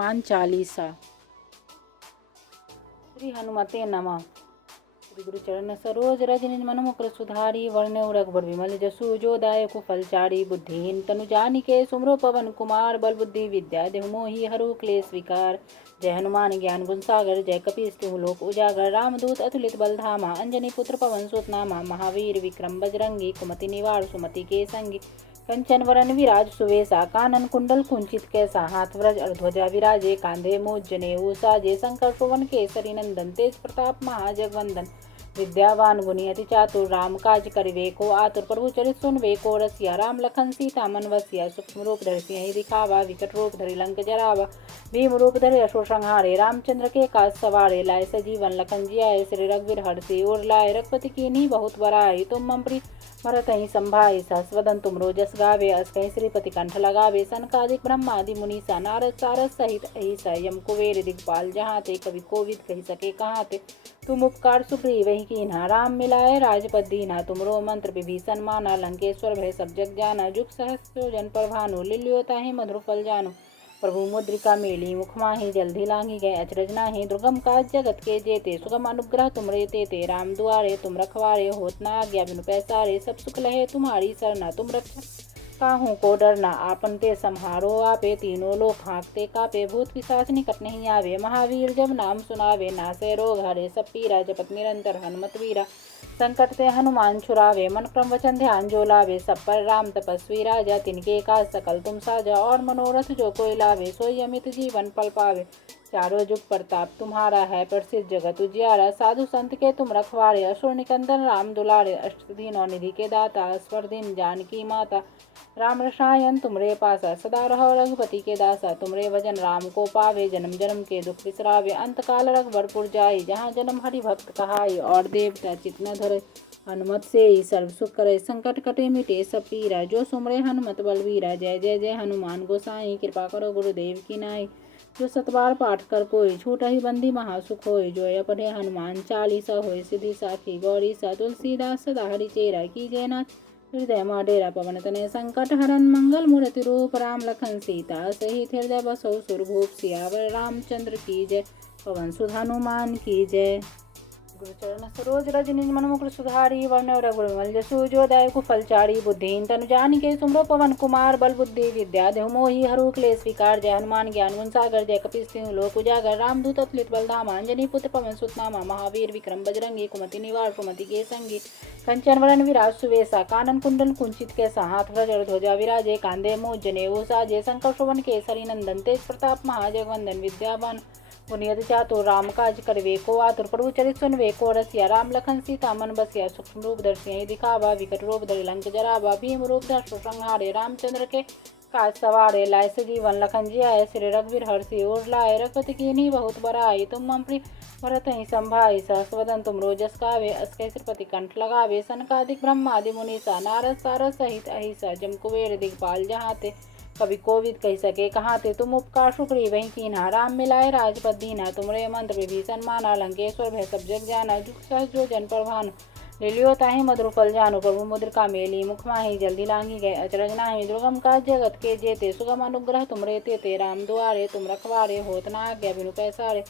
हनुमान चालीसा। श्री हनुमते नमः। श्री गुरु चरण सरोज रज निज मन मुकुर सुधारी वर्ण रघुबर विमल जसु जो दायक फलचारी बुद्धिहीन तनु जानिके सुमरो पवन कुमार बल बुद्धि विद्या देहु मोहि हरु क्लेश विकार। जय हनुमान ज्ञान गुण सागर जय कपीस तिहु लोक उजागर रामदूत अतुलित बल धामा अंजनी पुत्र पवन सुत नामा महावीर विक्रम बजरंगी कुमति निवार सुमति के संगी कंचन वरन विराज सुवेसा कानन कुंडल कुंचित कैसा हाथ व्रज और ध्वजा विराजे कांधे मूज जनेऊ साजे शंकर सुवन केसरी नंदन तेज प्रताप महाजगवंदन विद्यावान गुणी अति चातुर राम काज करिवे को आतुर प्रभु चरित सुनवे को रसिया राम लखन सीता मन वसिया सूक्ष्म रूप धरि सिंहि दिखावा विकट रूप धरि लंक जरावा भीम रूप धरि असुर संहारे रामचंद्र के काज सवारे लाए सजीवन लखन जियाए श्री रघुवीर हरषि उर लाए रघुपति कीन्ही बहुत बड़ाई तुम मम प्रिय भरतहि संभाई सहस्वदन तुम रोजस गावे अस कहि श्रीपति कंठ लगावे सनकादिक ब्रह्मादि मुनीसा नारद सारद सहित अहिसा यम कुबेर दिगपाल जहाँ ते कवि कोविद कही सके कहाँ ते तुम उपकार सुग्रीव वही कीन्हा राम मिलाए राजपद दीन्हा तुमरो मंत्र विभीषण माना लंकेश्वर भय सब जग जाना जुग सहस्रो जन पर भानु लिल्यो ताहि मधुर फल जानु प्रभु मुद्रिका मेली मुख माहि जल्दी लांगी गए अचरज नाही दुर्गम काज जगत के जेते सुगम अनुग्रह तुमरे तेते राम दुआरे तुम रखवारे होत न आज्ञा बिनु पैसारे सब सुख लहे तुम्हारी सरना तुम रक्षा काहू को डरना आपन ते सम्हारो आपे तीनों लोग हाँकते कापे भूत पिशाच निकट नहीं आवे महावीर जब नाम सुनावे नासे रोग हरे सब पीरा जपत निरंतर हनुमत वीरा संकट ते हनुमान छुरावे मन क्रम वचन ध्यान जो लावे सब पर राम तपस्वी राजा तिनके काज सकल तुम साजा और मनोरथ जो कोई लावे सोई अमित जीवन पल पावे चारों जुग प्रताप तुम्हारा है प्रसिद्ध जगत उजियारा साधु संत के तुम रखवारे असुर निकंदन राम दुलारे अष्टदीन और निधि के दाता स्वर दिन जानकी माता राम रसायन तुमरे पासा सदा रहो रघुपति के दासा तुमरे भजन राम को पावे जन्म जन्म के दुख बिसरावे अंत काल रघुवरपुर जाई जहाँ जन्म हरि भक्त कहाई और देवता चित न धरे हनुमत से ही सर्व सुख करे संकट कटे मिटे सब पीरा जो सुमरे हनुमत बलवीरा जय जय जय हनुमान गोसाई कृपा करो गुरुदेव की नाई जो सतबार पाठ कर कोई छूट ही बंदी महासुख होय जो पढ़े हनुमान चालीसा होय सिद्धि साखी गौरी सा तुलसीदास सदा हरि चेरा की जयनाथ हृदय मा डेरा पवन तनय संकट हरन मंगल मूर्ति रूप राम लखन सीता सहित हृदय बसो सुरभूप सियावर रामचंद्र की जय पवन सुत हनुमान की जय। गुरु चरण सरोज रज निज मन मुकुर सुधारी वर्ण रघुबर विमल जसु जो दायक फलचारी बुद्धिहीन तनु जानिके सुमरो पवन कुमार बल बुद्धि विद्या देहु मोहि हरु क्लेश विकार जय हनुमान ज्ञान गुण सागर जय कपीस तिहु लोक उजागर रामदूत अतुलित बल धामा अंजनी पुत्र पवन सुत नामा महावीर विक्रम बजरंगी कुमति निवार सुमति के संगी कंचन वरन विराज सुवेसा कानन कुंडल कुंचित कैसा हाथ व्रज ध्वजा विराजे कांधे मूज जनेऊ साजे शंकर सुवन केसरी नंदन तेज प्रताप महाजगवंदन विद्यावान पुनियत चातुर राम काज करवे को आतुर प्रभु चरित सुनवे को रसिया राम लखन सीता मन बसिया सूक्ष्म रूप धरि सिंहि दिखावा विकट रूप धरि लंक जरावा भीम रूप धरि असुर संहारे रामचंद्र के काज सवारे लाए सजीवन लखन जियाए श्री रघुवीर हरषि उर लाए रघुपति कीन्ही बहुत बड़ाई तुम मम प्रिय भरतहि संभाई सहस्वदन तुम रोजस गावे अस कहि श्रीपति कंठ लगावे सनकादिक ब्रह्मादि मुनीसा नारद सारद सहित अहिसा जम कुबेर दिगपाल जहाँ ते कवि कोविद कही सके कहाँ ते तुम उपकार सुग्रीव वही कीन्हा राम मिलाए राजपद दीन्हा तुमरे मंत्र विभीषण माना लंकेश्वर भय सब जग जाना जुग सहस्रो जन पर भानु लिलियो ताहि मधुर फल जानु प्रभु मुद्रिका मेली मुख माहि जल्दी लांगी गए अचरज नाही दुर्गम काज जगत के जेते सुगम अनुग्रह तुमरे तेते राम दुआरे तुम रखवारे होत न आज्ञा बिनु पैसारे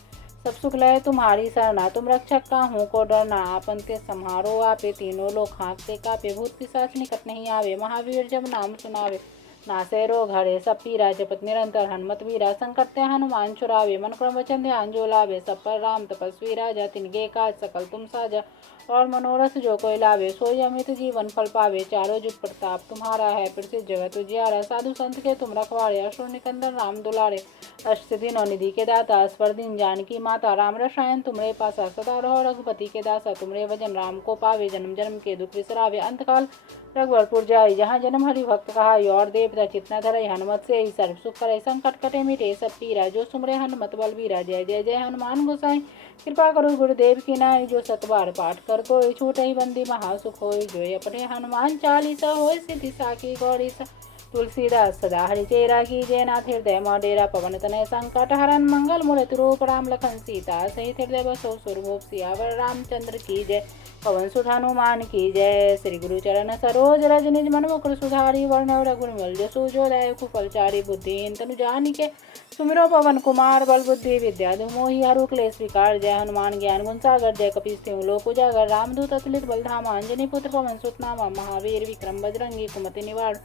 सब सुख लय तुम्हारी सरना तुम रक्षक काहू को डरना आपन ते सम्हारो आपे तीनों लोग हाँकते कापे भूत पिशाच निकट नहीं आवे महावीर जब नाम सुनावे नासे रोग हरे सब पीरा जपत निरंतर हनुमत वीरा संकट ते हनुमान छुरावे मन क्रम वचन ध्यान जो लावे सब पर राम तपस्वी राजा तिनके काज सकल तुम साजा और मनोरथ जो कोई लावे सोई अमित जीवन फल पावे चारों जुग प्रताप तुम्हारा है प्रसिद्ध जगत उजियारा साधु संत के तुम रखवारे असुर निकंदन राम दुलारे अष्टदिन और निधि के दाता स्वर दिन जानकी माता राम रसायन तुमरे पासा सदा रहो रघुपति के दासा तुमरे भजन राम को पावे जन्म जन्म के दुख बिसरावे अंतकाल रघुवरपुर जाई जहाँ जन्म हरि भक्त कहाई और देवता चितना धरई हनुमत से ही सर्व सुख करे संकट कटे मिटे सब पीरा जो सुमरे हनुमत बलवीरा जय जय जय हनुमान गोसाई कृपा करो गुरुदेव की नाई जो सतबार पाठ कर कोई छूट ही बंदी महासुख होय जो अपने हनुमान चालीसा होय सिद्धि साखी गौरी सा तुलसीदास सदा हरिचेरा कीजय नाथ हृदय मडेरा पवन तनय संकट हरन मंगल मूर्ति रूप राम लखन सीता सहित हृदय बसो सुरभूप सियावर रामचंद्र की जय। पवन सुत हनुमान की जय। श्री गुरु चरण सरोज रज निज मन मुकुर सुधारी वर्ण रघुवर जसु जो दायक फलचारी बुद्धिहीन तनु जानिके सुमिरो पवन कुमार बल बुद्धि विद्या मोहि हरु क्लेश विकार जय हनुमान ज्ञान गुण सागर जय कपीस तिहु लोक उजागर रामदूत अतुलित बलधाम अंजनी पुत्र पवन सुत नामा महावीर विक्रम बजरंगी कुमति निवार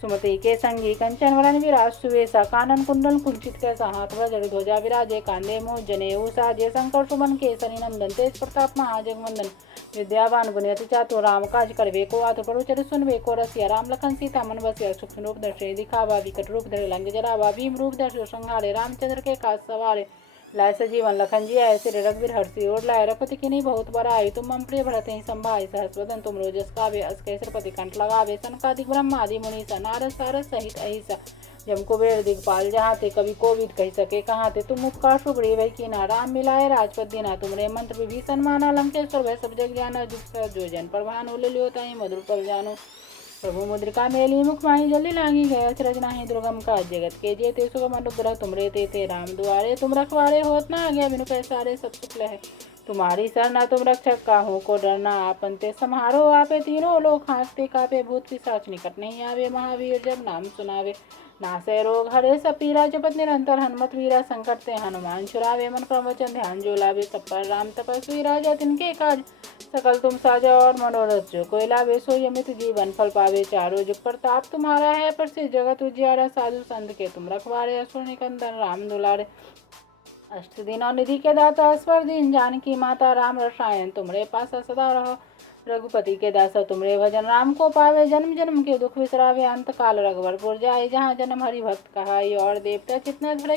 सुमति के संगी कंचन वरण विराज सुवेशा कानन कुंडल कुंचित कैसा हाथ वज्र ध्वजा विराजे कांदे मोह जनेऊ साजे शंकर सुमन केसरी नंदन तेज प्रताप महाजगवंदन विद्यावान गुणयति चातुर राम काज करवे को आतुर प्रवचन सुनवे को रसिया राम लखन सीता मन बसिया सूक्ष्म रूप दर्शे दिखावा विकट रूप धरे लंग जरावा भीम रूप दर्शो संहारे रामचंद्र के काज सवारे लाय सजीवन लखन जी आय श्री रघुवीर हर्षि और लाय रघुपति की नहीं बहुत बड़ाई तुम मम प्रिय भरत ही संभाई सहस्वदन तुम रोजस कावे अस कैसरपति कंठ लगावे सनकादिक ब्रह्मादि मुनीसा नारद सारद सहित अहिसा जम कुबेर दिगपाल जहाँ ते कवि कोविद कह सके कहाँ ते तुम उपकार शुभ्री वही की ना राम मिलाए राजपद दीना तुमरे मंत्र विभीषण माना लंकेश्वर भय सब जग जाना जो जन पर भानु लियोता ही मधुर पर जानो प्रभु मुद्रिका मेली मुख माही जल्दी लांगी गया अचरज नाही दुर्गम का जगत के जेते सुगम अनुग्रह तुमरे ते राम दुआरे तुम रखवारे होत ना आज्ञा बिनु पैसारे सब सुख है तुम्हारी सरना तुम रक्षक काहू को डरना आपन ते समारो आपे तीनों लोग हाँकते कापे भूत पिशाच निकट नहीं आवे महावीर जब नाम सुनावे नासे रोग हरे सब पीरा जपत निरंतर हनुमत वीरा संकट ते हनुमान छुरावे मन क्रम वचन ध्यान जो लावे सब पर राम तपस्वी राजा तिनके काज सकल तुम साजा और मनोरथ जो कोई लावे सो यमित जीवन फल पावे चारों जुग प्रताप तुम्हारा है प्रसिद्ध जगत उजियारा साधु संत के तुम रखवारे असुर निकंदन राम दुलारे अष्ट दिनों निधि के दाता स्वर दीन जानकी माता राम रसायन तुमरे पास सदा रहो रघुपति के दासा तुमरे भजन राम को पावे जन्म जन्म के दुख विसरावे अंत काल रघुवरपुर जाए जहाँ जन्म हरि भक्त कहाई और देवता कितना धड़े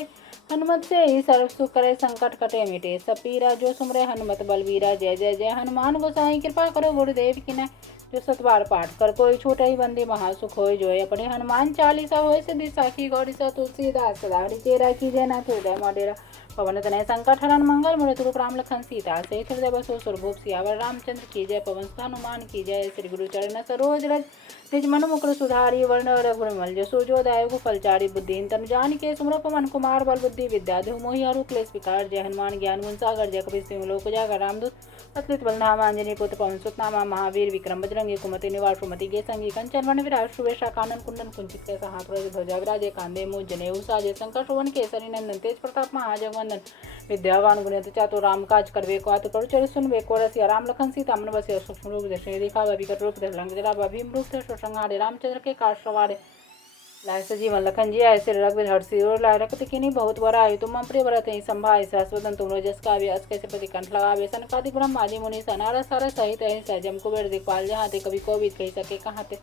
हनुमत से ही सर्व सुख करे संकट कटे मिटे सब पीरा जो सुमरे हनुमत बलवीरा जय जय जय हनुमान गोसाई कृपा करो गुरुदेव की न जो सतबार पाठ कर कोई छोटा ही बंदी महासुख होय जोय अपने हनुमान चालीसा होय सिद्धि साखी गौरी सा तुलसीदास सदा हरिचेरा की जय नाथ हृदय मडेरा पवन तनय संकट हरण मंगल मूर्ति रूप राम लखन सीता सहित हृदय बसो सुरभूप सियावर रामचंद्र की जय पवन हनुमान की जय। श्री गुरु चरण सरोज रज निज मन मुकुर सुधारी वर्ण रघुमल जसो जो दायक फलचारी बुद्धिहीन तनु जानिके सुमरो पवन कुमार बल बुद्धि विद्या धु मोहि हरु क्लेश विकार जय हनुमान ज्ञान गुण सागर जय कपीस तिहु लोक उजागर रामदूत अतुलित बलधाम अंजनी पुत्र पवन सुत नामा महावीर विक्रम बजरंगी कुमति निवार सुमति के संगी कंचन वर्ण विराज सुवेशा कानन कुंडन कुंचित कैसा हाथ वज्र ध्वजा विराजे कांदे मोह जनेऊ साजे शंकर सुवन केसरी नंदन तेज प्रताप महाजगवंदन विद्यावान गुणयति चातुर राम काज करवे को आतुर प्रवचन सुनवे को रसिया राम लखन सीता मन बसिया सूक्ष्म रूप दर्शे दिखावा विकट रूप धरे लंक जरावा भीम रूप धरे संहारे रामचंद्र के काज सवारे लाय सजीवन लखन जी आय श्री रघुवीर हर्षि और लाय रघुपति की नहीं बहुत बड़ाई तुम मम प्रिय भरत ही संभाई सहस्वदन तुम रोजस काव्य अस कैसरपति कंठ लगावे सनकादिक ब्रह्मादि मुनीसा नारद सारद सहित अहिसा जम कुबेर दिगपाल जहाँ ते कवि कोविद कह सके कहाँ ते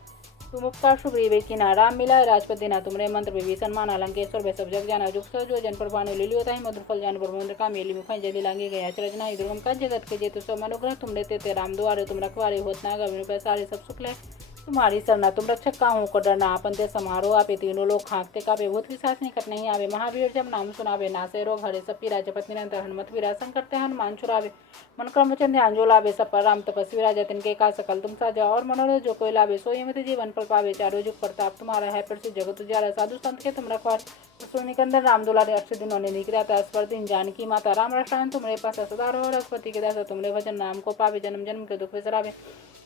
तुम उपकार शुभ्री की ना राम मिलाए राजपद देना तुमरे मंत्र विभीषण माना लंकेश्वर भय सब जग जाना जुग जो जन पर भानु लिलियोता ही मधुर फल जान पर मुद्र का मेली मुखाई जदि लांगी गया अचरज नाही दुर्गम का जगत के जेतु सब अनुग्रह तुम लेते ते राम दुआरे तुम रखवारे होत ना गविनु पैसारे सब सुख ले तुम्हारी सरना तुम रक्षक काहू को डरना आपन ते समारोह आपे तीनों लोग हाँकते कापे भूत पिशाच निकट नहीं आवे महावीर जब नाम सुनावे नासे रोग हरे सब पीरा जपत निरंतर हनुमत वीरा संकट ते हनुमान छुरावे मन क्रम वचन ध्यान जो लावे सब पर राम तपस्वी राजा तिनके का सकल तुम साजा और मनोरथ जो कोई लावे सो यमित जीवन फल पावे चारों जुग प्रताप तुम्हारा है प्रसिद्ध जगत उजियारा साधु संत के तुम रखवार निकंदन राम दुलारे अक्षय दिनों ने निकला स्वर दिन जानकी माता राम रसायन तुमरे पास सदा रहो रघुपति के दासा तुमरे भजन नाम को पावे जन्म जन्म के दुख विसरावे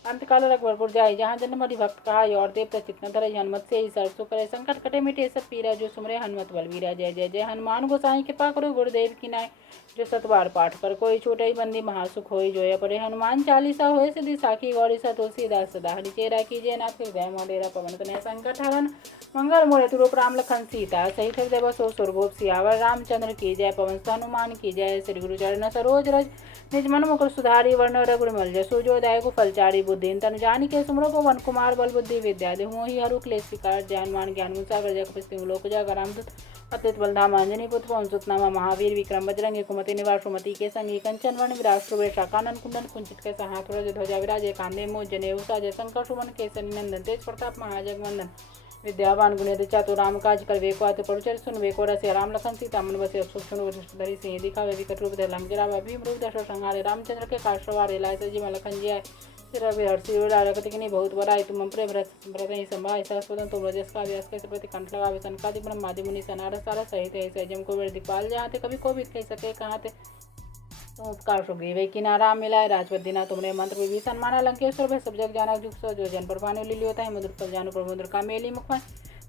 अंत काल रघुवरपुर जाए जहाँ जन्म हरि भक्त कहा और देवता चित्त धरे हनुमत से ही सरसु करे संकट कटे मिटे सब पीरा जो सुमरे हनुमत बलवीरा जय जय जय हनुमान गोसाई कृपा करो गुरुदेव की नाय जो सतबार पाठ कर कोई छोटे ही बंदी महासुख होय जोय पड़े हनुमान चालीसा होय सिद्धि साखी गौरी सा तुलसीदास सदा हरिचेरा की जय नाथ हृदय मडेरा पवन तनय संकट हरण मंगल मूर्ति रूप राम लखन सीता सहित हृदय बसो सुरभूप सियावर रामचंद्र की जय पवन हनुमान की जय। श्री गुरु चरण सरोज रज निज मन मुकुर सुधारी वर्ण रघुमल जसो जो दायक फलचारी बुद्धिहीन तनु जानिके सुमरो पवन कुमार बल बुद्धि विद्या देहु मोहि हरु क्लेश विकार जय हनुमान ज्ञान गुण सागर जय कपीस तिहु लोक उजागर रामदूत अतुलित बलधाम अंजनी पुत्र पवन सुत नामा महावीर विक्रम बजरंगी कुमति निवार सुमति के संगी कंचन वर्ण विराज सुवेशा कानन कुंडन कुंचित कैसा हाथ वज्र ध्वजा विराजे कांदे मोह जनेऊ साजे शंकर सुमन केसरी नंदन तेज प्रताप महाजगवंदन विद्यावान गुणित चातुर राम काज कर वेको आते परुचर सुन वेको रसे राम लखन सीता मन बसे सुख सुन धरी सिंह दिखावे विकट रूप धर लंके रावा भीम रूप दशो संहारे रामचंद्र के काष्ठवारे लाए सजीव लखन जी आए रवि हर्षि रकतिकिनी बहुत बराई तुम प्रेम व्रत ही संभाय सहस्वदन तुम रजस का व्यास कैसे प्रति कंठ लगावे सनकादि ब्रह्मादि मुनि सनारस सारा सहित है जम को वेद दिखपाल जहाँ थे कभी को भी कह सके कहाँ थे तुम उपकार सुग्रीव किना राम मिलाए राजपद दिना तुमने मंत्र विभीषण माना लंकेश्वर भय सब जग जाना जुग जो जन पर भानु लीली होता है मधुर फल जानु पर मधुर का मेली मुख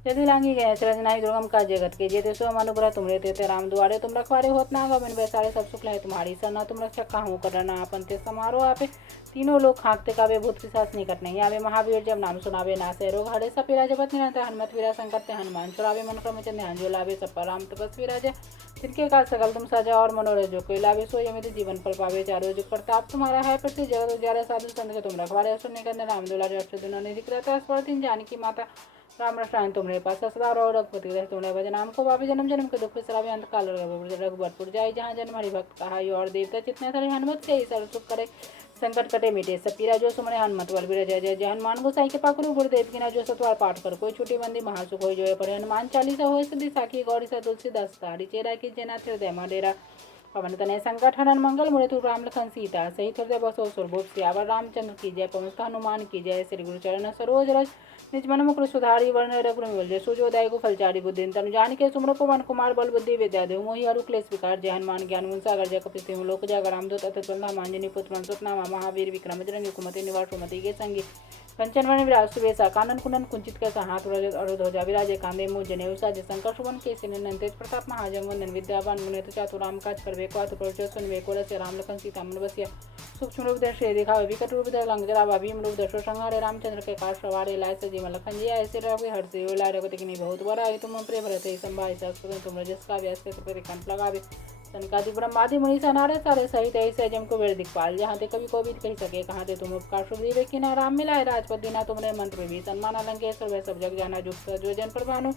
यदि लांगी गए सृजनाई दुर्गम का जगत के जेते सो अनुग्रह तुमरे तेते राम दुआरे तुम रखवारे होत ना गवन बैसारे सब सुख लहे तुम्हारी सरना तुम रक्षक काहू करना अपन ते समारोह आपे तीनों लोग खाकते कावे भूत पिशाच निकट नहीं आवे महावीर जब नाम सुनावे नासे रोग हरे सपेरा जपत निरंतर हनुमत वीरा संकट हनुमान छुड़ावे मन क्रम चंद ध्यान लावे सब पर राम तपस्वी राजा तिनके काल सकल तुम साजा और मनोरथ जो कोई लावे सो यमित जीवन फल पावे चारों जुग प्रताप तुम्हारा है प्रति जगत उजारा साधु संत के तुम रखवारे असुर निकंदन राम दुलारे अष्टदिनों ने दिखता स्वर्तिन जानकी माता राम रसायन तुमरे पास सदा और रघुपति रहे तुमने भजन नाम को पापी जन्म जन्म के दुख विसरावे अंत काल रघुबरपुर जाए जहाँ जन्म हरि भक्त कहा और देवता चितने धरे हनुमत से सर्व सुख करे संकट कटे मिटे सपीरा जो सुमरे हनुमत बल बीर जय जय जय हनुमान गोसाई के पाकुरु गुरुदेव की ना जो सतवार पाठ कर कोई छुट्टी बंदी महासुख हो जो पर हनुमान चालीसा हो सदी साखी गौरी सा तुलसीदास ताड़ी चेरा की जनाथ हृदय डेरा पवन तनय संकट हरण मंगल मुरे तु राम लखन सीता सहित हृदय बसो सुरभूप सियावर रामचंद्र की जय पवन हनुमान की जय श्री गुरु चरण सरोज रज निज मन मुकुर सुधारी वर्ण रघुर जय सुजोदाय को फलचारी बुद्धि तनु जान के सुमरो पवन कुमार बल बुद्धि विद्या देव मोहि हरु क्लेश विकार जय हनुमान ज्ञान गुण सागर जय कपित लोक जागर रामदूत अतुल बलधाम अंजनी पुत्र सतनामा महावीर विक्रम बजरंगी कुमति निवास सुमति के संगी कंचन वर्ण विराज सुबेसा कानन कुनन कुंचित कैसा हाथ रजत अरुध ध्वजा विराजे कांदे मुझ जनेऊ साज शंकर सुमन के सिनन तेज प्रताप महाजन वंदन विद्यावान गुणित चातुर राम काज कर वेको आतु परिचय सुन वेको रसे राम लखन सीता मन बसिया सूक्ष्म रूप दर्शे दिखावे विकट रूप धर लंक जरा भीम रूप दर्शो संहारे रामचंद्र के काश सवारे लाए सजीव लखन जी ऐसे रघु हर्षि लाए रघुपति की बहुत बड़ा है तुम प्रेम रते संभाय सहस्त्र तुम रजस का व्यास के प्रति कंठ लगावे सनकादि ब्रह्मादि मुनि सनारे सारे सहित ऐसे जम को वेद दिखपाल जहाँ थे कभी को भी कह सके कहाँ थे तुम उपकार सुग्रीव किना राम मिलाए राजपद दिना तुमने मंत्र विभीषण माना लंकेश्वर वह सब जग जाना जुग जो जन पर भानु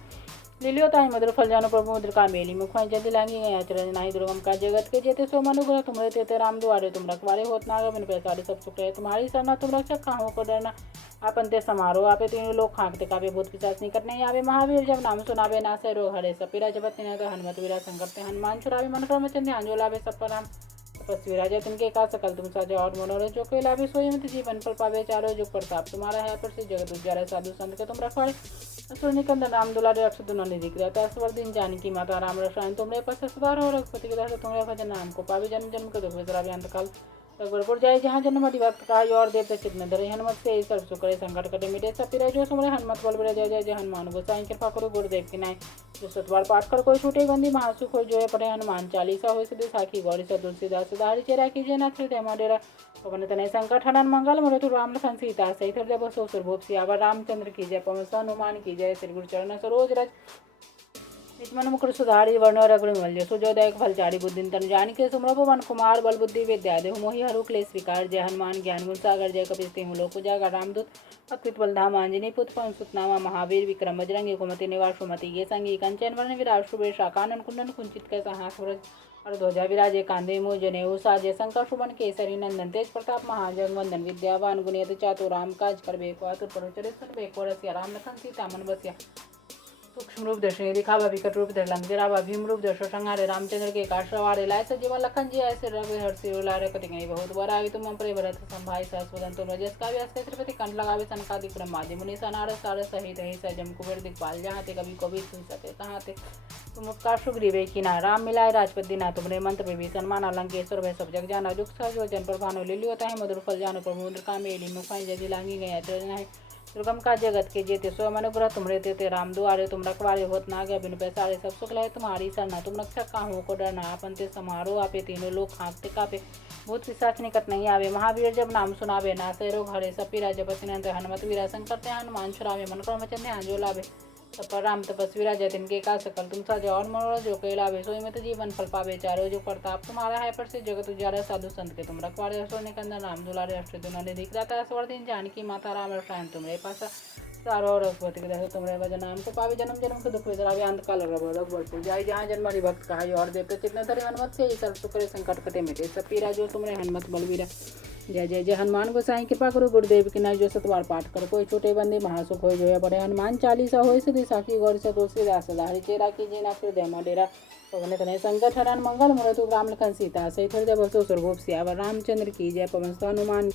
लीलियो ताई मधुर फल जानो प्रभु मुद्र का मेली मुख जदि लांगी गया चरण नाही दुर्गम का जगत के जेते सो मनुग्रह तुमरे तेते राम दुआरे तुम रखवारे होत नाग बिन पैसारे सब सुख रहे तुम्हारी सरना तुम रक्षक काहू को डरना आपन ते समारोह आपे तीनों लोग खाकते कावे भूत पिशाच निकट नहीं आवे महावीर जब नाम सुनावे नासे रोग हरे सपीरा जपत निना तो हनुमत वीरा संकट हनुमान छुड़ावे मन क्रम चंद ध्यान जो लावे सब पर राम तपस्वी राजा तिनके का सकल तुम साजा और मनोरथ जो कोई लावे सोई मत जीवन फल पावे चारों जुग प्रताप तुम्हारा है पर से जगत उजारा साधु संत के तुम रखवारे असुर निकंदन राम दुलारे अक्षदुनों ने दिख रहा था स्वर दिन जानकी माता राम रसायन तुमरे पास सदार हो रघुपति के दास तुमरे भजन नाम को पावे जन्म जन्म के दुख विसरावे अंत काल रघुबरपुर जाए जहाँ जन्म हरि भक्त कहा और देवता चित्त धरे हनुमत से सर्व सुख करे संकट कटे मिटे सपीरा जो सुमरे हनुमत बल बीर जय जय जय हनुमान गोसाई कृपा करो गुरुदेव की नाय जो सतवार पाठ कर कोई छूटे बंदी महासुख हो जो है पढ़े हनुमान चालीसा हो सिद्धि साखी गौरी सा तुलसीदास दारी चेरा कीजिए नाथ हृदय डेरा पवन तनय संकट हरण मंगल मुरे तु राम लखन सीता सहित हृदय बसो सुरभूप सियावर रामचंद्र की जय पवन हनुमान की जय श्री गुरु चरण सरोज रज निज मन मुकुर सुधारी वर्ण रघुर मल्य सुजोदय फलचारी बुद्धि तनु जान के सुमरो पवन कुमार बल बुद्धि विद्या देव मोहि हरु क्लेश विकार जय हनुमान ज्ञान गुण सागर जय कपित लोक उजागर रामदूत अत्वित बलधाम अंजनी पुत्र पवन सुतनामा महावीर विक्रम बजरंगी कुमति निवास सुमति ये संगी कंचन वर्ण विराज शुभेशा कानन कुंडन कुंचित कैसा हाथ और ध्वजा विराजे कांदे मुझ जनेऊ साजे शंकर सुमन केसरी नंदन तेज प्रताप महाजन वंदन विद्यावान गुणित चातुर राम काज कर बेको आतुर परुचरित सुन बेको रसिया राम लखन सीता मन बसिया सूक्ष्म रूप दर्शे दिखावा विकट रूप धर लंक जरावा भीम रूप दर्शो संहारे रामचंद्र के काश सवारे लाए सजीव लखन जी ऐसे रघु हर्षि लाए कति गई बहुत बड़ा तुम प्रे भरत संभाई सहस्वदन तुम रजस का व्यास के प्रति कंठ लगावे सनकादि ब्रह्मादि मुनि सनारस सारस सहित ही सजम कुबेर दिखपाल जहाँ थे कभी को भी सुन सके कहाँ थे तुम उपकार सुग्रीव किना राम मिलाए राजपद दिना तुमरे मंत्र विभीषण माना लंकेश्वर भय सब जग जाना जुग सह जन पर भानु लीली होता है मधुर फल जानो पर मुद्र का मेली मुखाई जदि लांगी गया है दुर्गम का जगत के जेते सो अनुग्रह तुमरे तेते राम दुआरे तुम रखवारे होत ना गया बिन पैसारे सब सुख लहे तुम्हारी सरना तुम रक्षक काहू को डरना आपन ते समारोह आपे तीनों लोग खाकते कापे भूत पिशाच निकट नहीं आवे महावीर जब नाम सुनावे नासे रोग हरे सपीरा जपति नंत हनुमत वीरा संकट हनुमान छुड़ावे मन क्रम चंद ध्यान जो लावे सब पर राम तपस्वी राजा तिनके का सकल तुम साजा और मनोरथ जो कई लावे सोई मत जीवन फल पावे चारों जो प्रताप तुम्हारा है पर से जगत उजारा साधु संत के तुम रखवारे असुर निकंदन राम दुलारे अष्टदिनों ने दिख रहा था स्वर्दिन जानकी माता राम रसायन तुमरे पासा सारो और रघुपति के दस तुमरे भजन नाम को पावे जन्म जन्म के दुख विसरावे अंत काल रघुबरपुर जाए जहाँ जन्म हरि भक्त कहा और देवता चित्त धरे हनुमत से सर्व सुख करे संकट कटे मिटे सपीरा जो तुमरे हनुमत बलवीरा जय जय जय हनुमान गोसाई कृपा करो गुरुदेव की नाई जो सतवार पाठ कर कोई छोटे बंदे महासुख हो जो बड़े हनुमान चालीसा हो सिद्धि साखी गौर से तुलसीदास सदाहरि चेरा की जीना फिर दे डेरा पवन तनय संकट हरण मंगल मूलतु राम लखन सीता सहित हृदय बसो सुरभूप सियावर रामचंद्र की जय। पवन सुत हनुमान